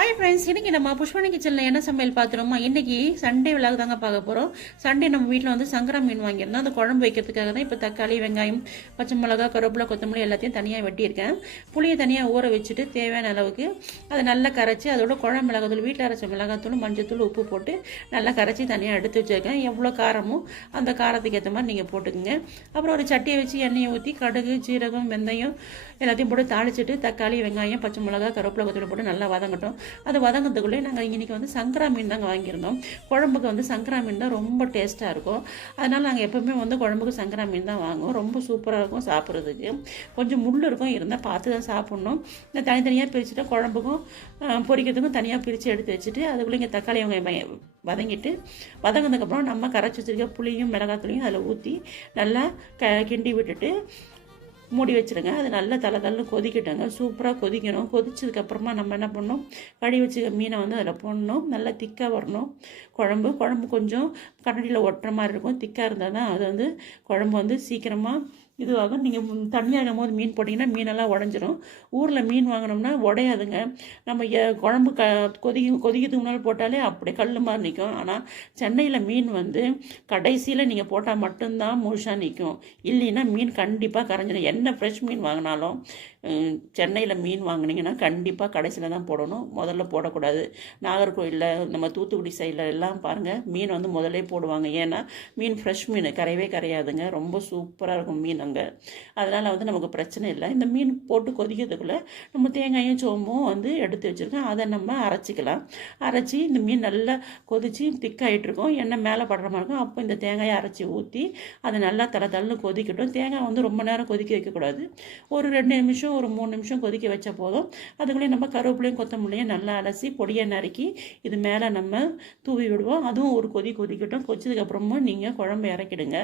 Hi friends, இன்றைக்கி நம்ம புஷ்பனி கிச்சனில் என்ன சமையல் பார்த்துருமா? இன்றைக்கி சண்டே விழாக்கு தாங்க பார்க்க போகிறோம். சண்டே நம்ம வீட்டில் வந்து சங்கரா மீன் வாங்கியிருந்தோம். அந்த குழம்பு வைக்கிறதுக்காக தான் இப்போ தக்காளி, வெங்காயம், பச்சை மிளகா, கருவேப்பிலை, கொத்தமல்லி எல்லாத்தையும் தனியாக வெட்டியிருக்கேன். புளியை தனியாக ஊற வச்சுட்டு தேவையான அளவுக்கு அதை நல்லா கரைச்சி அதோட குழம்பு மிளகாத்தூள், வீட்டில் அரைச்ச மிளகாத்தூள், மஞ்சத்தூள், உப்பு போட்டு நல்லா கரைச்சி தனியாக எடுத்து வச்சுருக்கேன். எவ்வளோ காரமோ அந்த காரத்துக்கு ஏற்ற மாதிரி நீங்கள் போட்டுக்கோங்க. அப்புறம் ஒரு சட்டியை வச்சு எண்ணெயை ஊற்றி கடுகு, ஜீரகம், வெந்தயம் எல்லாத்தையும் போட்டு தாளிச்சிட்டு தக்காளி, வெங்காயம், பச்சை மிளகா, கருவேப்பிலை, கொத்தமல்லி போட்டு நல்லா வதங்கட்டும். அது வதங்கிறதுக்குள்ளே நாங்கள் இன்றைக்கி வந்து சங்கரா மீன் தாங்க வாங்கியிருந்தோம். குழம்புக்கு வந்து சங்கரா மீன் தான் ரொம்ப டேஸ்ட்டாக இருக்கும். அதனால் நாங்கள் எப்போவுமே வந்து குழம்புக்கு சங்கரா மீன் தான் வாங்குவோம். ரொம்ப சூப்பராக இருக்கும் சாப்பிட்றதுக்கு. கொஞ்சம் முள் இருக்கும், இருந்தால் பார்த்து தான் சாப்பிட்ணும். இந்த தனித்தனியாக பிரிச்சுட்டு குழம்புக்கும் பொரிக்கிறதுக்கும் தனியாக பிரித்து எடுத்து வச்சுட்டு அதுக்குள்ளே இங்கே தக்காளி வெங்காயம் வதங்கிட்டு வதங்கினதுக்கப்புறம் நம்ம கரைச்சி வச்சுருக்க புளியும் மிளகாத்தூளையும் அதில் ஊற்றி நல்லா கிண்டி விட்டுட்டு மூடி வச்சுருங்க. அது நல்லா தலை கொதிக்கட்டுங்க. சூப்பராக கொதிக்கணும். கொதிச்சதுக்கப்புறமா நம்ம என்ன பண்ணணும், கழுவி வச்சுக்க மீனை வந்து அதில் போடணும். நல்லா திக்காக வரணும் குழம்பு கொஞ்சம் கண்ணாடியில் ஒட்டுற மாதிரி இருக்கும். திக்காக இருந்தால் தான் அது வந்து குழம்பு வந்து சீக்கிரமாக இதுவாகும். நீங்கள் தண்ணியாக இருக்கும் போது மீன் போட்டிங்கன்னா மீனெல்லாம் உடஞ்சிரும். ஊரில் மீன் வாங்கினோம்னா உடையாதுங்க. நம்ம குழம்பு கொதிக்கிறதுக்கு முன்னால் போட்டாலே அப்படியே கல் மாதிரி நிற்கும். ஆனால் சென்னையில் மீன் வந்து கடைசியில் நீங்கள் போட்டால் மட்டும்தான் முழுசாக நிற்கும். இல்லைன்னா மீன் கண்டிப்பாக கரைஞ்சிடும். என்ன ஃப்ரெஷ் மீன் வாங்கினாலும் சென்னையில் மீன் வாங்கினீங்கன்னா கண்டிப்பாக கடைசியில் தான் போடணும், முதல்ல போடக்கூடாது. நாகர்கோயிலில் நம்ம தூத்துக்குடி சைடில் எல்லாம் பாருங்கள் மீன் வந்து முதல்லே போடுவாங்க. ஏன்னா மீன் ஃப்ரெஷ் மீன் கரையவே கரையாதுங்க. ரொம்ப சூப்பராக இருக்கும் மீன் அங்கே. அதனால் வந்து நமக்கு பிரச்சனை இல்லை. இந்த மீன் போட்டு கொதிக்கிறதுக்குள்ளே நம்ம தேங்காயும் சோம்பும் வந்து எடுத்து வச்சுருக்கோம். அதை நம்ம அரைச்சிக்கலாம். அரைச்சி இந்த மீன் நல்லா கொதித்து திக்காயிட்ருக்கும். எண்ணெய் மேலே படுற மாதிரி இருக்கும். அப்போ இந்த தேங்காயை அரைச்சி ஊற்றி அதை நல்லா தலை கொதிக்கட்டும். தேங்காய் வந்து ரொம்ப நேரம் கொதிக்க வைக்கக்கூடாது. ஒரு 2 நிமிஷம் ஒரு 3 நிமிஷம் கொதிக்க வச்ச போதும். அதுக்குள்ளேயே நம்ம கருவேப்பிலையும் கொத்தமல்லியும் நல்லா அலசி பொடியை நறுக்கி இது மேலே நம்ம தூவி விடுவோம். அதுவும் ஒரு கொதிக்கட்டும். கொதிச்சதுக்கப்புறமா நீங்கள் குழம்பு இறக்கிடுங்க.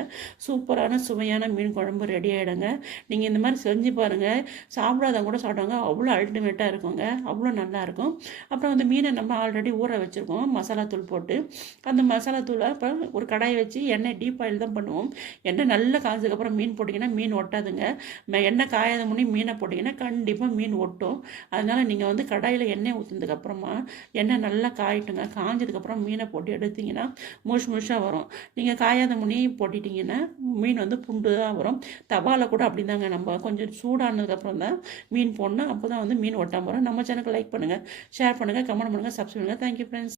சூப்பரான சுவையான மீன் குழம்பு ரெடி ஆகிடுங்க. நீங்கள் இந்த மாதிரி செஞ்சு பாருங்கள். சாப்பிடாதவங்க கூட சாப்பிடுவாங்க. அவ்வளோ அல்டிமேட்டாக இருக்குங்க. அவ்வளோ நல்லாயிருக்கும். அப்புறம் அந்த மீனை நம்ம ஆல்ரெடி ஊற வச்சுருக்கோம் மசாலா தூள் போட்டு. அந்த மசாலா தூளை அப்புறம் ஒரு கடாயை வச்சு எண்ணெய் டீப் ஆயில் தான் பண்ணுவோம். எண்ணெய் நல்லா காய்ச்சதுக்கப்புறம் மீன் போட்டிங்கன்னா மீன் ஒட்டாதுங்க. எண்ணெய் காயாத முன்னே மீனை போட்டிங்கன்னா கண்டிப்பாக மீன் ஒட்டும். அதனால் நீங்கள் வந்து கடாயில் எண்ணெய் ஊற்றினதுக்கப்புறமா எண்ணெய் நல்லா காயிட்டுங்க. காய்ஞ்சதுக்கப்புறம் மீனை போட்டு எடுத்திங்கன்னா முழுசாக வரும். நீங்கள் காயாத முன்னே போட்டிட்டிங்கன்னா மீன் வந்து புண்டு தான் வரும். தவாவில் கூட அப்படி தாங்க. நம்ம கொஞ்சம் சூடானதுக்கப்புறம் தான் மீன் போடணும். அப்போ தான் வந்து மீன் ஒட்டாமல் வரும். நம்ம சேனலுக்கு லைக் பண்ணுங்கள், ஷேர் பண்ணுங்கள், கமெண்ட் பண்ணுங்கள், சப்ஸ்கிரைப் பண்ணுங்கள். Thank you friends.